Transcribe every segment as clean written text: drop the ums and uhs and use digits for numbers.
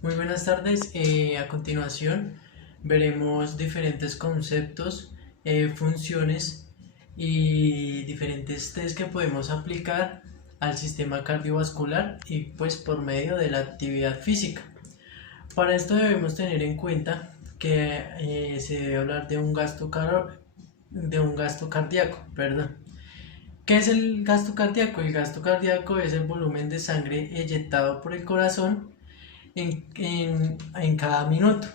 Muy buenas tardes. A continuación veremos diferentes conceptos, funciones y diferentes test que podemos aplicar al sistema cardiovascular y pues por medio de la actividad física. Para esto debemos tener en cuenta que se debe hablar de un gasto cardíaco, perdón. ¿Qué es el gasto cardíaco? El gasto cardíaco es el volumen de sangre eyectado por el corazón en cada minuto.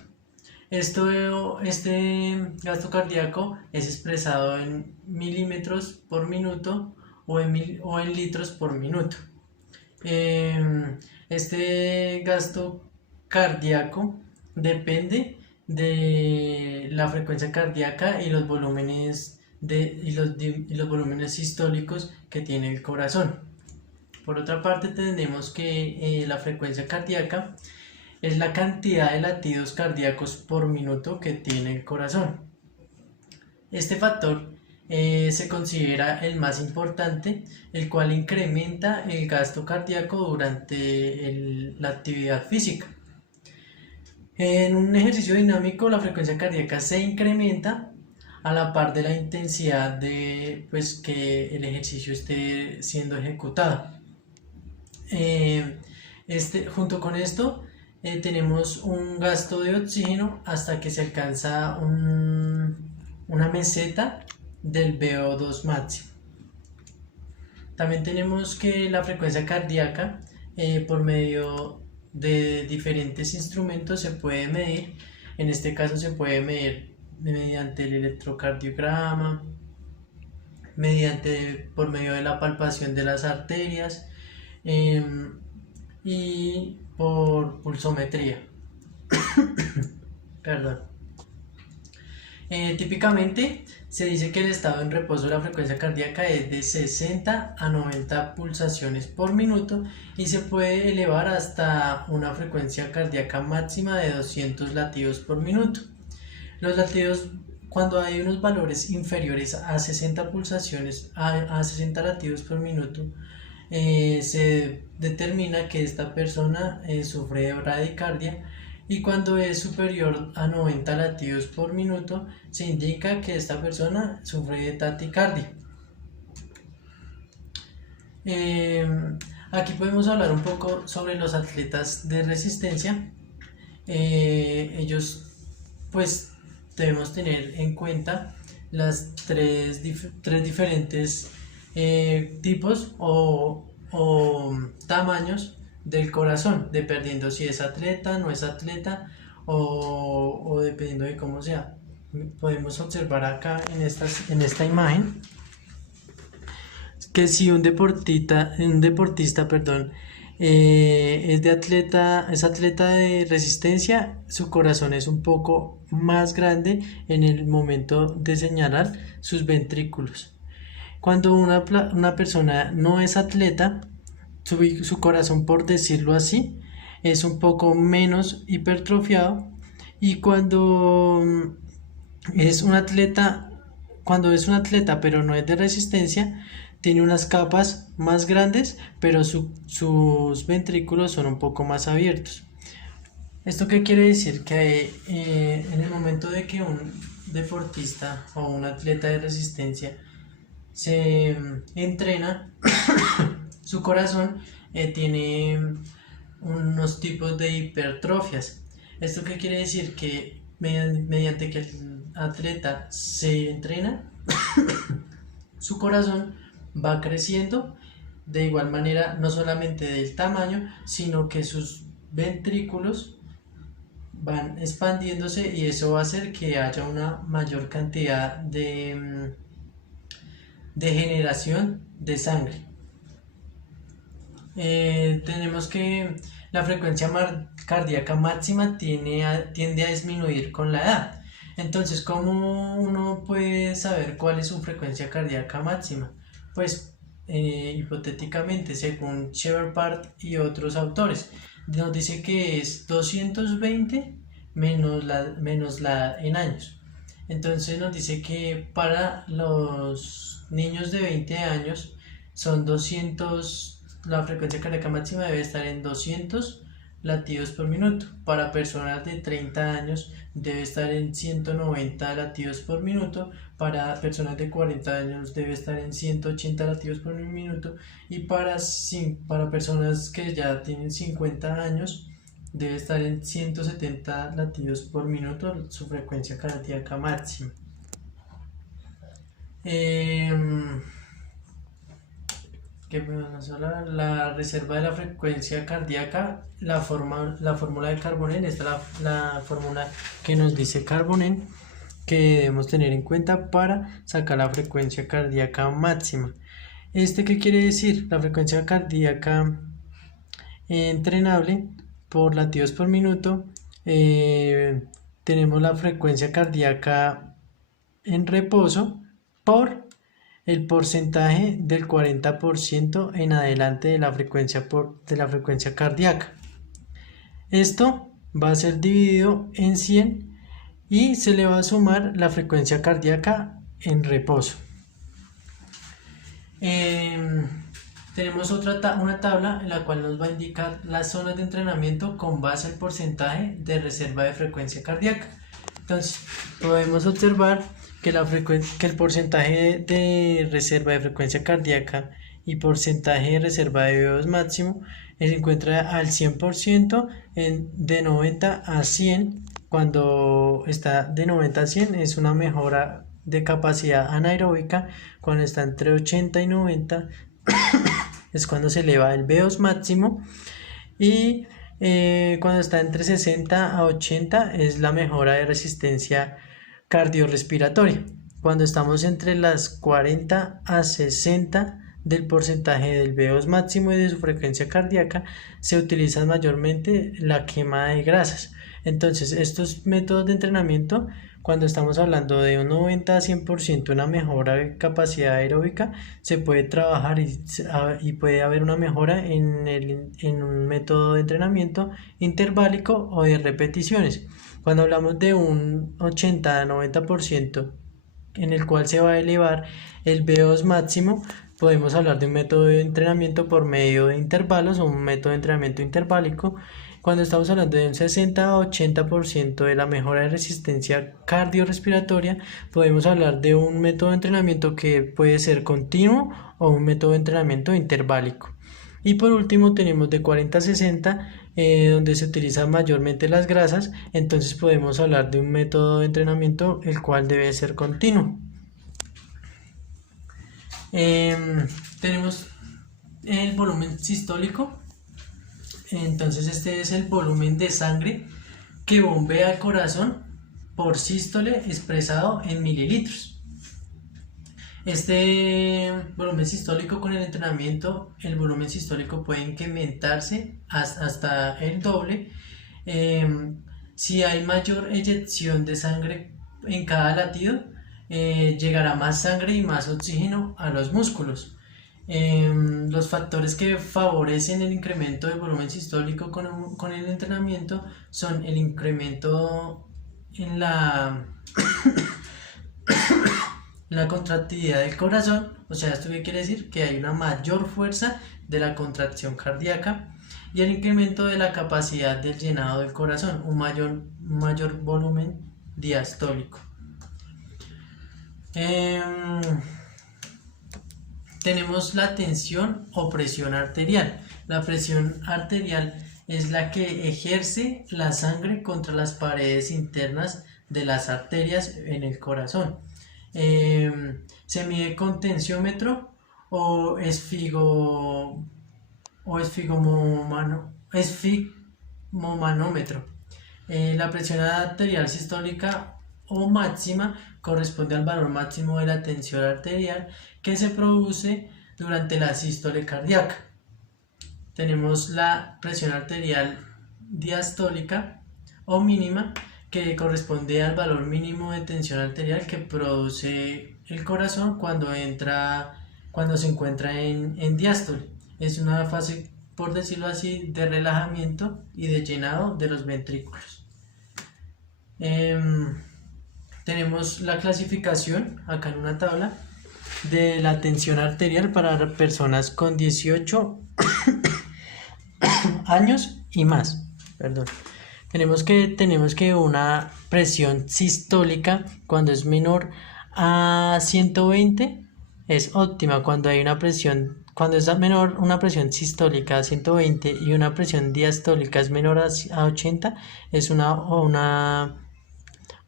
Este gasto cardíaco es expresado en milímetros por minuto o en litros por minuto. Este gasto cardíaco depende de la frecuencia cardíaca y los volúmenes y los volúmenes sistólicos que tiene el corazón. Por otra parte, tenemos que la frecuencia cardíaca es la cantidad de latidos cardíacos por minuto que tiene el corazón. Este factor se considera el más importante, el cual incrementa el gasto cardíaco durante la actividad física. En un ejercicio dinámico, la frecuencia cardíaca se incrementa a la par de la intensidad de que el ejercicio esté siendo ejecutado. Junto con esto, tenemos un gasto de oxígeno hasta que se alcanza una meseta del VO2 máximo. También tenemos que la frecuencia cardíaca por medio de diferentes instrumentos se puede medir. En este caso se puede medir mediante el electrocardiograma, por medio de la palpación de las arterias y por pulsometría. Perdón. Típicamente se dice que el estado en reposo de la frecuencia cardíaca es de 60 a 90 pulsaciones por minuto y se puede elevar hasta una frecuencia cardíaca máxima de 200 latidos por minuto. Los latidos, cuando hay unos valores inferiores a 60 pulsaciones, a 60 latidos por minuto, se determina que esta persona sufre de bradicardia, y cuando es superior a 90 latidos por minuto se indica que esta persona sufre de taquicardia. Aquí podemos hablar un poco sobre los atletas de resistencia. Ellos pues debemos tener en cuenta las tres diferentes tipos o tamaños del corazón, dependiendo si es atleta, no es atleta o dependiendo de cómo sea. Podemos observar acá en esta imagen que si un deportista, perdón, es atleta de resistencia, su corazón es un poco más grande en el momento de señalar sus ventrículos. Cuando una persona no es atleta, su corazón, por decirlo así, es un poco menos hipertrofiado, y cuando es un atleta pero no es de resistencia, tiene unas capas más grandes, pero sus ventrículos son un poco más abiertos. ¿Esto qué quiere decir? Que en el momento de que un deportista o un atleta de resistencia se entrena, su corazón tiene unos tipos de hipertrofias. ¿Esto qué quiere decir? Que mediante que el atleta se entrena, su corazón va creciendo de igual manera, no solamente del tamaño, sino que sus ventrículos van expandiéndose, y eso va a hacer que haya una mayor cantidad de generación de sangre. Tenemos que la frecuencia cardíaca máxima tiende a disminuir con la edad. Entonces, ¿cómo uno puede saber cuál es su frecuencia cardíaca máxima? Pues hipotéticamente, según Shepard y otros autores, nos dice que es 220 menos la en años. Entonces nos dice que para los niños de 20 años son 200, la frecuencia cardíaca máxima debe estar en 200 latidos por minuto. Para personas de 30 años debe estar en 190 latidos por minuto. Para personas de 40 años debe estar en 180 latidos por minuto. Y para personas que ya tienen 50 años debe estar en 170 latidos por minuto, su frecuencia cardíaca máxima. La reserva de la frecuencia cardíaca, la fórmula de Carbonen, esta es la fórmula que nos dice Carbonen que debemos tener en cuenta para sacar la frecuencia cardíaca máxima. ¿Qué quiere decir? La frecuencia cardíaca entrenable por latidos por minuto, tenemos la frecuencia cardíaca en reposo por el porcentaje del 40% en adelante de la frecuencia cardíaca. Esto va a ser dividido en 100 y se le va a sumar la frecuencia cardíaca en reposo. Tenemos una tabla en la cual nos va a indicar las zonas de entrenamiento con base al porcentaje de reserva de frecuencia cardíaca. Entonces podemos observar que el porcentaje de reserva de frecuencia cardíaca y porcentaje de reserva de VO2 máximo se encuentra al 100% de 90 a 100. Cuando está de 90 a 100 es una mejora de capacidad anaeróbica. Cuando está entre 80 y 90 es cuando se eleva el VO2 máximo. Y cuando está entre 60 a 80 es la mejora de resistencia cardiorrespiratoria. Cuando estamos entre las 40 a 60 del porcentaje del VO2 máximo y de su frecuencia cardíaca, se utiliza mayormente la quema de grasas. Entonces, estos métodos de entrenamiento, cuando estamos hablando de un 90 a 100% una mejora de capacidad aeróbica, se puede trabajar y puede haber una mejora en un método de entrenamiento interválico o de repeticiones. Cuando hablamos de un 80 a 90% en el cual se va a elevar el VO2 máximo, podemos hablar de un método de entrenamiento por medio de intervalos o un método de entrenamiento interválico. Cuando estamos hablando de un 60 a 80% de la mejora de resistencia cardiorrespiratoria, podemos hablar de un método de entrenamiento que puede ser continuo o un método de entrenamiento interválico. Y por último tenemos de 40 a 60, donde se utilizan mayormente las grasas. Entonces podemos hablar de un método de entrenamiento el cual debe ser continuo. Tenemos el volumen sistólico. Entonces este es el volumen de sangre que bombea al corazón por sístole expresado en mililitros. Este volumen sistólico, con el entrenamiento, el volumen sistólico puede incrementarse hasta el doble. Si hay mayor eyección de sangre en cada latido, llegará más sangre y más oxígeno a los músculos. Los factores que favorecen el incremento del volumen sistólico con el entrenamiento son el incremento en la contractilidad del corazón. O sea, ¿esto qué quiere decir? Que hay una mayor fuerza de la contracción cardíaca, y el incremento de la capacidad del llenado del corazón, un mayor volumen diastólico. Tenemos la tensión o presión arterial. La presión arterial es la que ejerce la sangre contra las paredes internas de las arterias en el corazón. Se mide con tensiómetro o esfigmomanómetro. La presión arterial sistólica o máxima corresponde al valor máximo de la tensión arterial que se produce durante la sístole cardíaca. Tenemos la presión arterial diastólica o mínima, que corresponde al valor mínimo de tensión arterial que produce el corazón cuando se encuentra en diástole. Es una fase, por decirlo así, de relajamiento y de llenado de los ventrículos. Tenemos la clasificación acá en una tabla de la tensión arterial para personas con 18 años y más. perdón. Tenemos que una presión sistólica cuando es menor a 120 es óptima. Cuando es menor una presión sistólica a 120 y una presión diastólica es menor a 80, es una,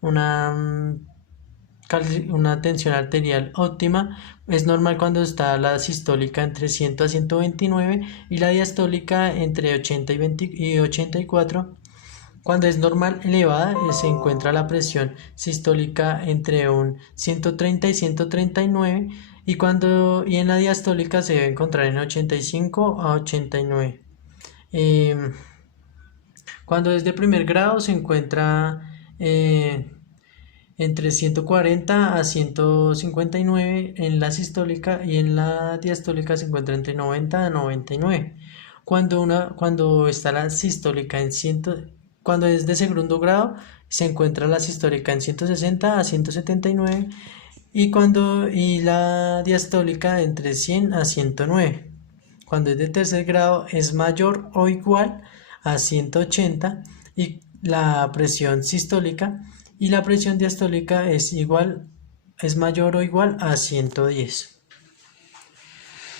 una tensión arterial óptima. Es normal cuando está la sistólica entre 100 a 129 y la diastólica entre 80 y 84. Cuando es normal elevada, se encuentra la presión sistólica entre un 130 y 139 y en la diastólica se debe encontrar en 85 a 89. Cuando es de primer grado se encuentra entre 140 a 159 en la sistólica y en la diastólica se encuentra entre 90 a 99. Cuando está la sistólica cuando es de segundo grado se encuentra la sistólica en 160 a 179 y la diastólica entre 100 a 109. Cuando es de tercer grado es mayor o igual a 180 y la presión sistólica, y la presión diastólica es mayor o igual a 110.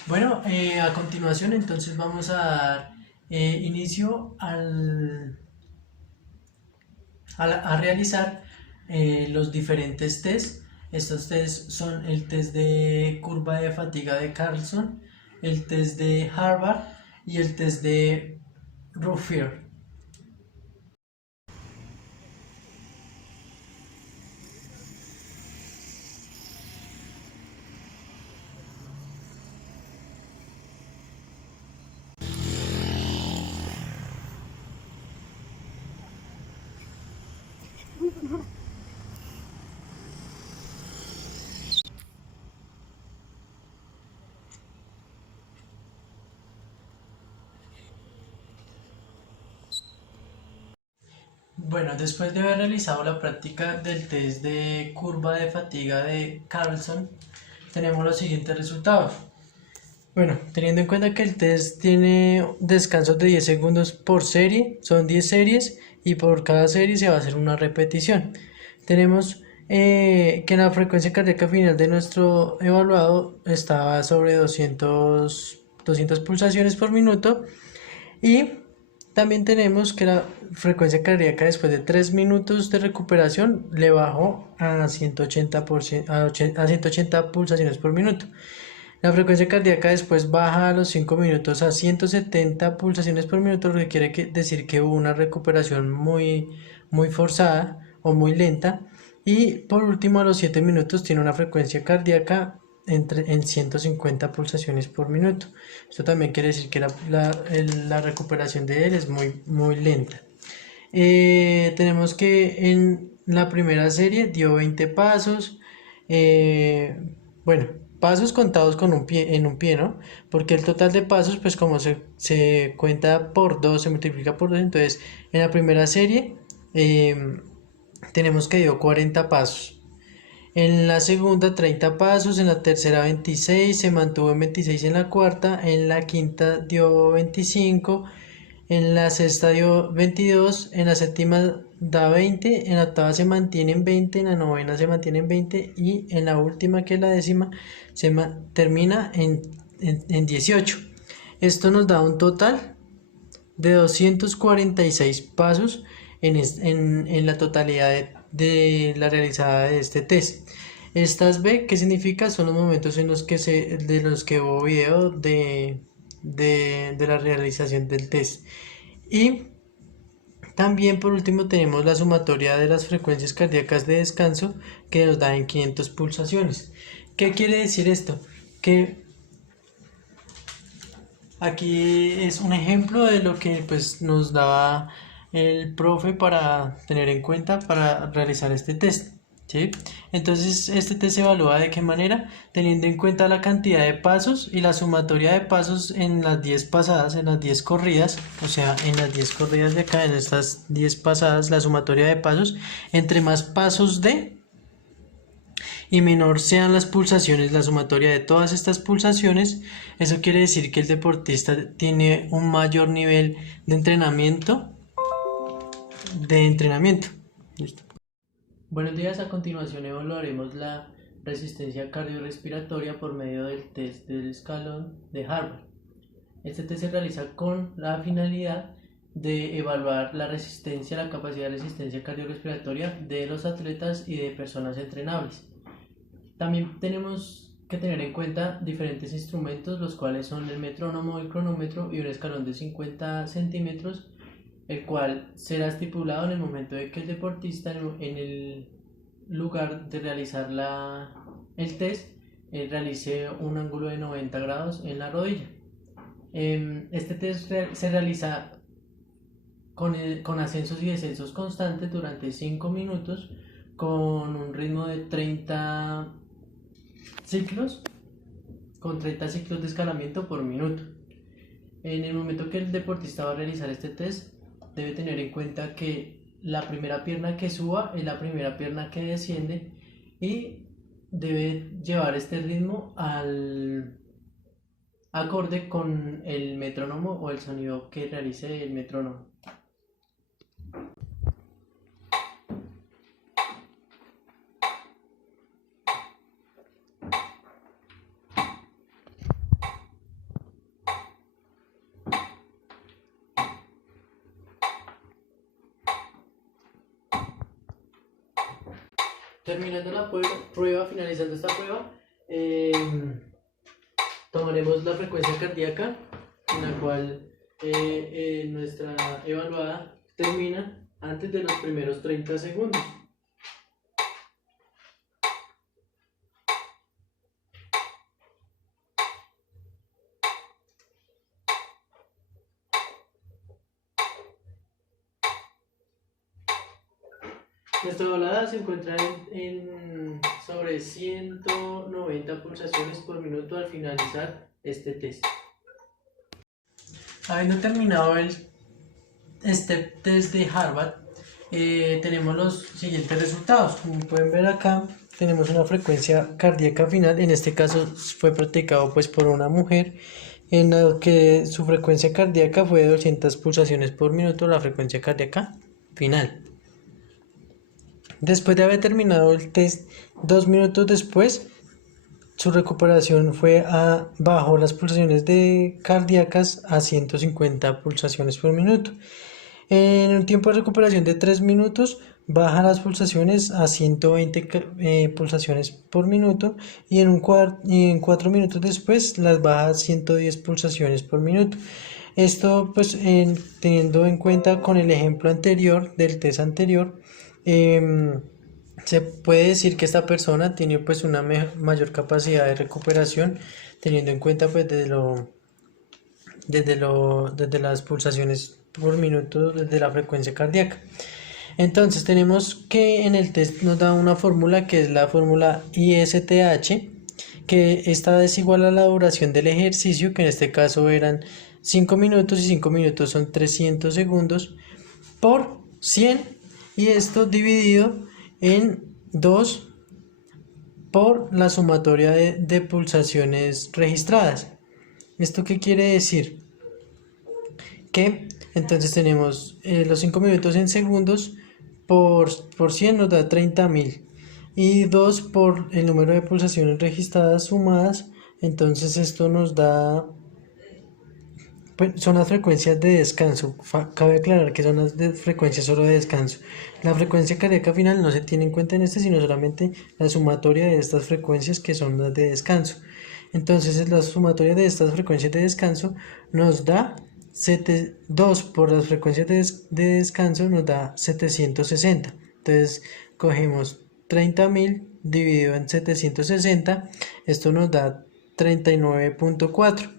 Bueno, a continuación entonces vamos a dar inicio a realizar los diferentes tests. Estos tests son el test de curva de fatiga de Carlson, el test de Harvard y el test de Ruffier. Bueno, después de haber realizado la práctica del test de curva de fatiga de Carlson, tenemos los siguientes resultados. Bueno, teniendo en cuenta que el test tiene descansos de 10 segundos por serie, son 10 series y por cada serie se va a hacer una repetición. Tenemos que la frecuencia cardíaca final de nuestro evaluado estaba sobre 200 pulsaciones por minuto, y también tenemos que la frecuencia cardíaca después de 3 minutos de recuperación le bajó a 180 pulsaciones por minuto. La frecuencia cardíaca después baja a los 5 minutos a 170 pulsaciones por minuto, lo que quiere decir que hubo una recuperación muy forzada o muy lenta. Y por último, a los 7 minutos tiene una frecuencia cardíaca en 150 pulsaciones por minuto. Esto también quiere decir que la recuperación de él es muy lenta. Tenemos que en la primera serie dio 20 pasos. Bueno, pasos contados en un pie, ¿no? Porque el total de pasos, pues como se cuenta por 2, se multiplica por 2, entonces en la primera serie tenemos que dio 40 pasos. En la segunda 30 pasos, en la tercera 26, se mantuvo en 26 en la cuarta, en la quinta dio 25, en la sexta dio 22, en la séptima da 20, en la octava se mantiene en 20, en la novena se mantiene en 20 y en la última, que es la décima, termina en 18. Esto nos da un total de 246 pasos en la totalidad de la realizada de este test. Estas B, ¿qué significa? Son los momentos en los que hubo video de la realización del test. Y también por último tenemos la sumatoria de las frecuencias cardíacas de descanso, que nos da en 500 pulsaciones. ¿Qué quiere decir esto? Que aquí es un ejemplo de lo que pues nos daba el profe para tener en cuenta para realizar este test, ¿sí? Entonces este test se evalúa de qué manera, teniendo en cuenta la cantidad de pasos y la sumatoria de pasos en las 10 pasadas, en las 10 corridas, o sea, en las 10 corridas de acá, en estas 10 pasadas, la sumatoria de pasos, entre más pasos y menor sean las pulsaciones, la sumatoria de todas estas pulsaciones, eso quiere decir que el deportista tiene un mayor nivel de entrenamiento de entrenamiento. Listo. Buenos días, a continuación evaluaremos la resistencia cardiorrespiratoria por medio del test del escalón de Harvard. Este test se realiza con la finalidad de evaluar la resistencia, la capacidad de resistencia cardiorrespiratoria de los atletas y de personas entrenables. También tenemos que tener en cuenta diferentes instrumentos, los cuales son el metrónomo, el cronómetro y un escalón de 50 centímetros, el cual será estipulado en el momento de que el deportista en el lugar de realizar el test realice un ángulo de 90 grados en la rodilla. Este test se realiza con ascensos y descensos constantes durante 5 minutos con un ritmo de 30 ciclos, con 30 ciclos de escalamiento por minuto. En el momento que el deportista va a realizar este test, debe tener en cuenta que la primera pierna que suba es la primera pierna que desciende y debe llevar este ritmo al acorde con el metrónomo o el sonido que realice el metrónomo. Terminando la prueba, finalizando esta prueba, tomaremos la frecuencia cardíaca, en la cual nuestra evaluada termina antes de los primeros 30 segundos. Nuestra evaluada se encuentra sobre 190 pulsaciones por minuto al finalizar este test. Habiendo terminado este test de Harvard, tenemos los siguientes resultados. Como pueden ver acá, tenemos una frecuencia cardíaca final. En este caso fue practicado pues por una mujer, en la que su frecuencia cardíaca fue de 200 pulsaciones por minuto, la frecuencia cardíaca final. Después de haber terminado el test, 2 minutos después, su recuperación fue bajo las pulsaciones cardíacas a 150 pulsaciones por minuto. En un tiempo de recuperación de 3 minutos, baja las pulsaciones a 120 pulsaciones por minuto y en 4 minutos después las baja a 110 pulsaciones por minuto. Esto pues teniendo en cuenta con el ejemplo anterior del test anterior, se puede decir que esta persona tiene pues una mayor capacidad de recuperación, teniendo en cuenta pues desde las pulsaciones por minuto, desde la frecuencia cardíaca. Entonces tenemos que en el test nos da una fórmula que es la fórmula ISTH, que esta es igual a la duración del ejercicio, que en este caso eran 5 minutos y 5 minutos son 300 segundos por 100, y esto dividido en 2 por la sumatoria de pulsaciones registradas. ¿Esto qué quiere decir? Que entonces tenemos los 5 minutos en segundos por 100 nos da 30.000 y 2 por el número de pulsaciones registradas sumadas, entonces esto nos da, pues, son las frecuencias de descanso. Cabe aclarar que son las frecuencias solo de descanso. La frecuencia cardíaca final no se tiene en cuenta en este, sino solamente la sumatoria de estas frecuencias que son las de descanso. Entonces la sumatoria de estas frecuencias de descanso nos da 2 por las frecuencias de descanso nos da 760. Entonces cogemos 30.000 dividido en 760, esto nos da 39.4,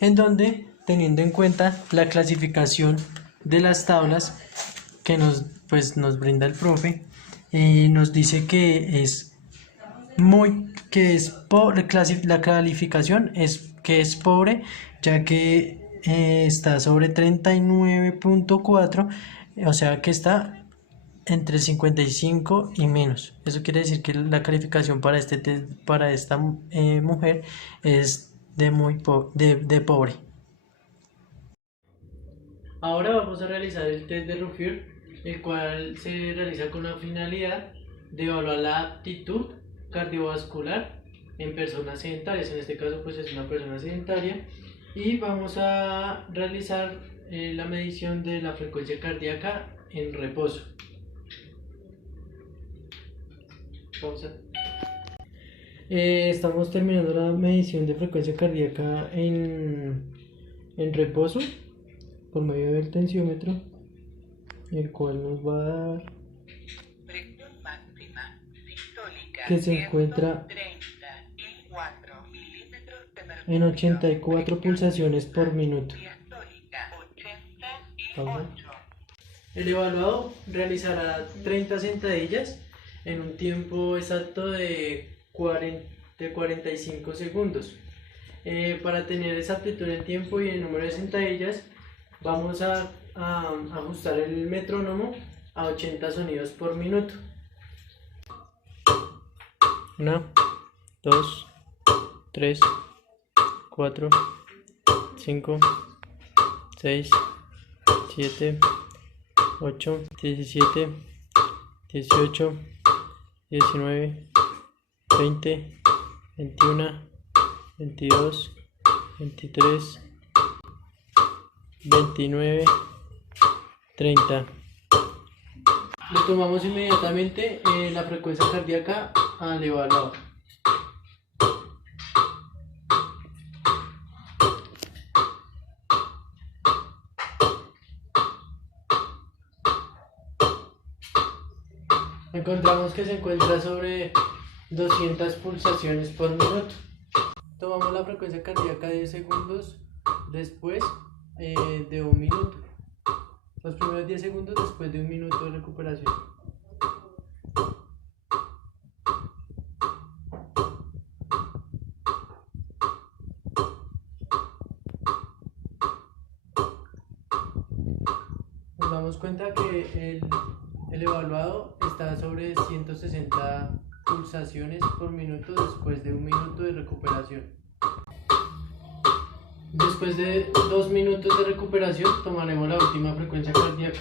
en donde, teniendo en cuenta la clasificación de las tablas que nos brinda el profe, nos dice que la calificación es pobre, ya que está sobre 39.4, o sea que está entre 55 y menos. Eso quiere decir que la calificación para esta mujer es de pobre. Ahora vamos a realizar el test de Ruffier, el cual se realiza con la finalidad de evaluar la aptitud cardiovascular en personas sedentarias. En este caso pues es una persona sedentaria, y vamos a realizar la medición de la frecuencia cardíaca en reposo. Pausa. Estamos terminando la medición de frecuencia cardíaca en reposo por medio del tensiómetro, el cual nos va a dar que se encuentra en 84 pulsaciones por minuto. El evaluado realizará 30 sentadillas en un tiempo exacto de 45 segundos. Para tener exactitud en tiempo y en número de sentadillas, vamos a ajustar el metrónomo a 80 sonidos por minuto. 1, 2, 3, 4, 5, 6, 7, 8, 17, 18, 19, 20, 21, 22, 23, 29, 30. Le tomamos inmediatamente la frecuencia cardíaca al evaluado. Encontramos que se encuentra sobre 200 pulsaciones por minuto. Tomamos la frecuencia cardíaca 10 segundos después de un minuto. Los primeros 10 segundos después de un minuto de recuperación. Nos damos cuenta que el evaluado está sobre 160 pulsaciones por minuto después de un minuto de recuperación. Después de 2 minutos de recuperación tomaremos la última frecuencia cardíaca.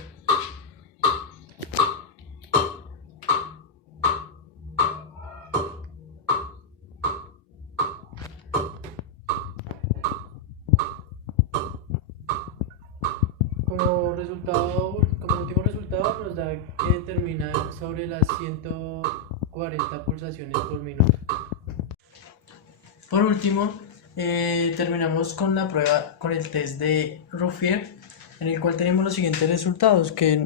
Como último resultado nos da que termina sobre las 140 pulsaciones por minuto. Por último, terminamos con la prueba, con el test de Ruffier, en el cual tenemos los siguientes resultados: que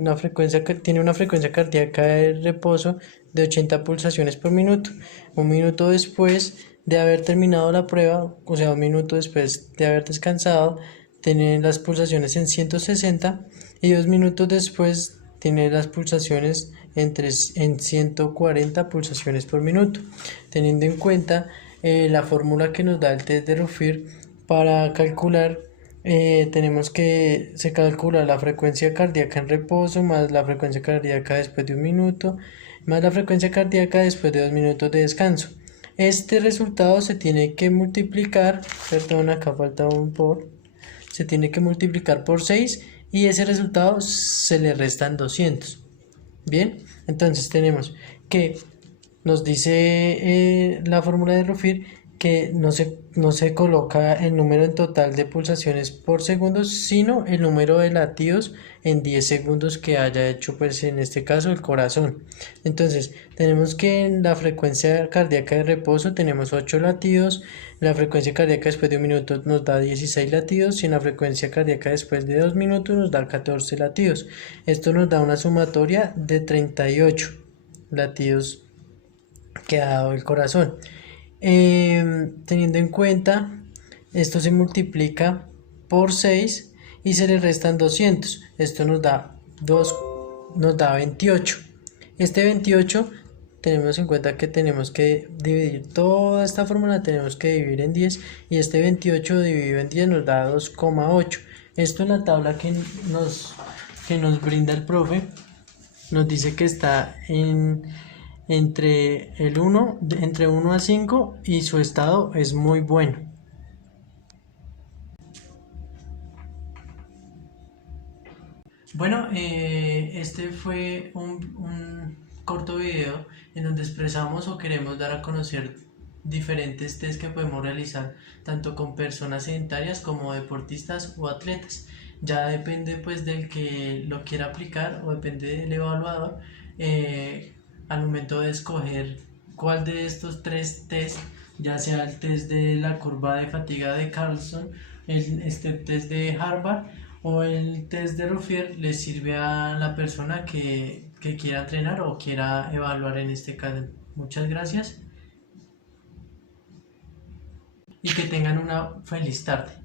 tiene una frecuencia cardíaca de reposo de 80 pulsaciones por minuto. Un minuto después de haber terminado la prueba, o sea, un minuto después de haber descansado, tiene las pulsaciones en 160, y 2 minutos después tiene las pulsaciones en 140 pulsaciones por minuto. Teniendo en cuenta la fórmula que nos da el test de Ruffier para calcular, tenemos que se calcula la frecuencia cardíaca en reposo más la frecuencia cardíaca después de un minuto más la frecuencia cardíaca después de 2 minutos de descanso. Este resultado se tiene que multiplicar, acá falta un por, se tiene que multiplicar por 6, y ese resultado se le restan 200. Bien, entonces tenemos que nos dice la fórmula de Ruffier que no se coloca el número en total de pulsaciones por segundo, sino el número de latidos en 10 segundos que haya hecho, pues en este caso, el corazón. Entonces tenemos que en la frecuencia cardíaca de reposo tenemos 8 latidos, la frecuencia cardíaca después de un minuto nos da 16 latidos, y en la frecuencia cardíaca después de 2 minutos nos da 14 latidos. Esto nos da una sumatoria de 38 latidos que ha dado el corazón. Teniendo en cuenta, esto se multiplica por 6 y se le restan 200. Esto nos da 28. Este 28 tenemos en cuenta que tenemos que dividir toda esta fórmula, tenemos que dividir en 10, y este 28 dividido en 10 nos da 2,8. Esto en la tabla que nos brinda el profe nos dice que está entre 1 a 5, y su estado es muy bueno. Bueno, este fue un corto video en donde expresamos o queremos dar a conocer diferentes test que podemos realizar tanto con personas sedentarias como deportistas o atletas. Ya depende pues del que lo quiera aplicar o depende del evaluador al momento de escoger cuál de estos tres test, ya sea el test de la curva de fatiga de Carlson, este test de Harvard o el test de Ruffier, le sirve a la persona que quiera entrenar o quiera evaluar en este caso. Muchas gracias y que tengan una feliz tarde.